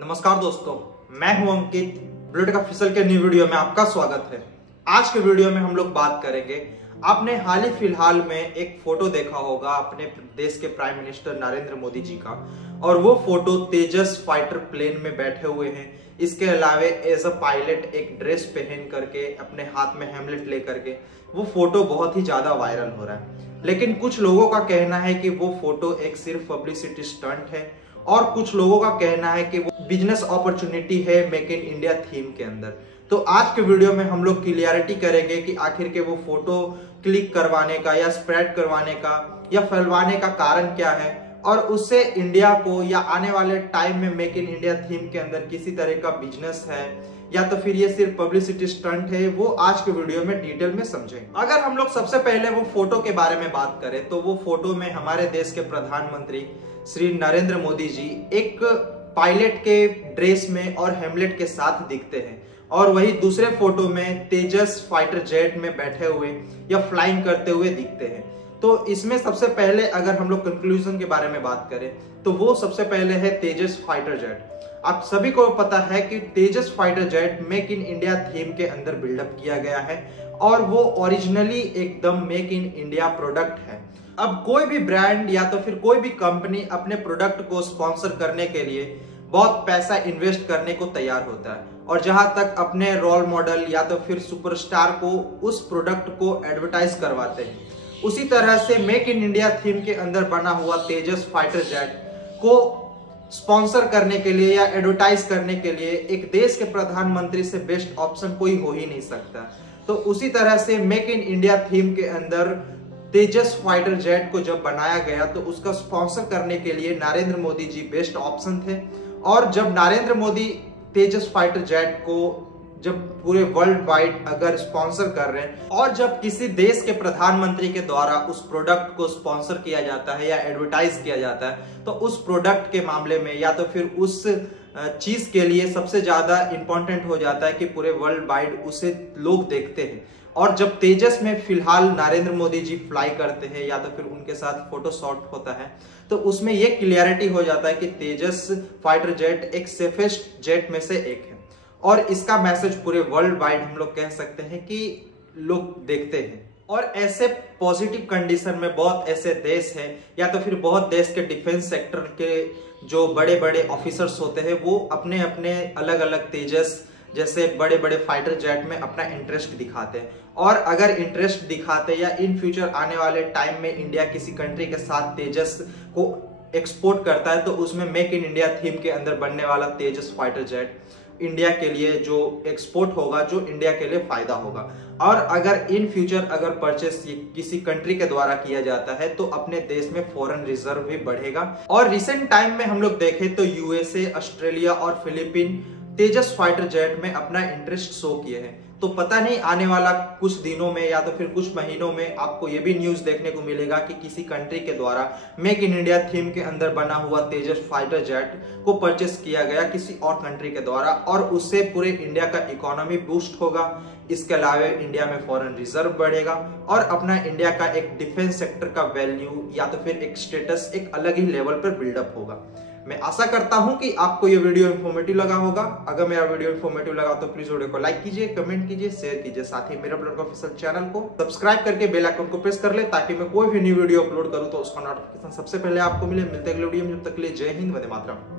नमस्कार दोस्तों, मैं हूं अंकित। बुलेटिन ऑफिशियल के न्यू वीडियो में आपका स्वागत है। आज के वीडियो में हम लोग बात करेंगे, आपने हाल ही फिलहाल में एक फोटो देखा होगा अपने देश के प्राइम मिनिस्टर नरेंद्र मोदी जी का, और वो फोटो तेजस फाइटर प्लेन में बैठे हुए हैं। इसके अलावा एज अ पायलट एक ड्रेस पहन करके, अपने हाथ में हेमलेट लेकर के, वो फोटो बहुत ही ज्यादा वायरल हो रहा है। लेकिन कुछ लोगों का कहना है कि वो फोटो एक सिर्फ पब्लिसिटी स्टंट है, और कुछ लोगों का कहना है कि वो बिजनेस अपॉर्चुनिटी है मेक इन इंडिया थीम के अंदर। तो आज के वीडियो में हम लोग क्लियरिटी करेंगे कि आखिर के वो फोटो क्लिक करवाने का या स्प्रेड करवाने का या फैलवाने का कारण क्या है, और उससे इंडिया को या आने वाले टाइम में मेक इन इंडिया थीम के अंदर किसी तरह का बिजनेस है या तो फिर ये सिर्फ पब्लिसिटी स्टंट है, वो आज के वीडियो में डिटेल में समझेंगे। अगर हम लोग सबसे पहले वो फोटो के बारे में बात करें तो वो फोटो में हमारे देश के प्रधानमंत्री श्री नरेंद्र मोदी जी एक पायलट के ड्रेस में और हेमलेट के साथ दिखते हैं, और वही दूसरे फोटो में तेजस फाइटर जेट में बैठे हुए या फ्लाइंग करते हुए दिखते हैं। तो इसमें सबसे पहले अगर हम लोग कंक्लूजन के बारे में बात करें तो वो सबसे पहले है तेजस फाइटर जेट। आप सभी को पता है कि Tejas fighter jet make in India theme के अंदर बिल्डअप किया गया है, और वो ओरिजिनली एकदम मेक इन इंडिया प्रोडक्ट है। अब कोई भी ब्रांड या तो फिर कोई भी कंपनी अपने प्रोडक्ट को स्पॉन्सर करने के लिए बहुत पैसा इन्वेस्ट करने को तैयार होता है, और जहां तक अपने रोल मॉडल या तो फिर सुपरस्टार को उस प्रोडक्ट को एडवर्टाइज करवाते हैं, उसी तरह से मेक इन इंडिया थीम के अंदर बना हुआ तेजस फाइटर जेट को स्पॉन्सर करने के लिए या एडवर्टाइज करने के लिए एक देश के प्रधानमंत्री से बेस्ट ऑप्शन कोई हो ही नहीं सकता। तो उसी तरह से मेक इन इंडिया थीम के अंदर तेजस फाइटर जेट को जब बनाया गया तो उसका स्पॉन्सर करने के लिए नरेंद्र मोदी जी बेस्ट ऑप्शन थे। और जब नरेंद्र मोदी तेजस फाइटर जेट को जब पूरे वर्ल्ड वाइड अगर स्पॉन्सर कर रहे हैं, और जब किसी देश के प्रधानमंत्री के द्वारा उस प्रोडक्ट को स्पॉन्सर किया जाता है या एडवर्टाइज किया जाता है, तो उस प्रोडक्ट के मामले में या तो फिर उस चीज के लिए सबसे ज्यादा इंपॉर्टेंट हो जाता है कि पूरे वर्ल्ड वाइड उसे लोग देखते हैं। और जब तेजस में फिलहाल नरेंद्र मोदी जी फ्लाई करते हैं या तो फिर उनके साथ फोटो शॉट होता है, तो उसमें यह क्लियरिटी हो जाता है कि तेजस फाइटर जेट एक सेफेस्ट जेट में से एक है, और इसका मैसेज पूरे वर्ल्ड वाइड हम लोग कह सकते हैं कि लोग देखते हैं। और ऐसे पॉजिटिव कंडीशन में बहुत ऐसे देश हैं या तो फिर बहुत देश के डिफेंस सेक्टर के जो बड़े बड़े ऑफिसर्स होते हैं, वो अपने अपने अलग अलग तेजस जैसे बड़े बड़े फाइटर जेट में अपना इंटरेस्ट दिखाते हैं। और अगर इंटरेस्ट दिखाते या इन फ्यूचर आने वाले टाइम में इंडिया किसी कंट्री के साथ तेजस को एक्सपोर्ट करता है, तो उसमें मेक इन इंडिया थीम के अंदर बनने वाला तेजस फाइटर जेट इंडिया के लिए जो एक्सपोर्ट होगा, जो इंडिया के लिए फायदा होगा। और अगर इन फ्यूचर अगर परचेस किसी कंट्री के द्वारा किया जाता है तो अपने देश में फॉरेन रिजर्व भी बढ़ेगा। और रिसेंट टाइम में हम लोग देखें तो यूएसए, ऑस्ट्रेलिया और फिलीपीन तेजस फाइटर जेट में अपना इंटरेस्ट शो किए हैं। तो पता नहीं आने वाला कुछ दिनों में या तो फिर कुछ महीनों में आपको ये भी न्यूज देखने को मिलेगा कि किसी कंट्री के द्वारा मेक इन इंडिया थीम के अंदर बना हुआ तेजस फाइटर जेट को परचेस किया गया किसी और कंट्री के द्वारा, और उससे पूरे इंडिया का इकोनॉमी बूस्ट होगा। इसके अलावा इंडिया में फॉरेन रिजर्व बढ़ेगा, और अपना इंडिया का एक डिफेंस सेक्टर का वैल्यू या तो फिर एक स्टेटस एक अलग ही लेवल पर बिल्डअप होगा। मैं आशा करता हूं कि आपको ये वीडियो इंफॉर्मेटिव लगा होगा। अगर मेरा वीडियो इंफॉर्मेटिव लगा तो प्लीज वीडियो को लाइक कीजिए, कमेंट कीजिए, शेयर कीजिए। साथ ही मेरा बुलेटिन ऑफिशियल चैनल को सब्सक्राइब करके बेल आइकन को प्रेस कर ले, ताकि मैं कोई भी न्यू वीडियो अपलोड करूं तो उसका नोटिफिकेशन सबसे पहले आपको मिले। मिलते हैं अगले वीडियो में, जब तक के लिए जय हिंद, वंदे मातरम।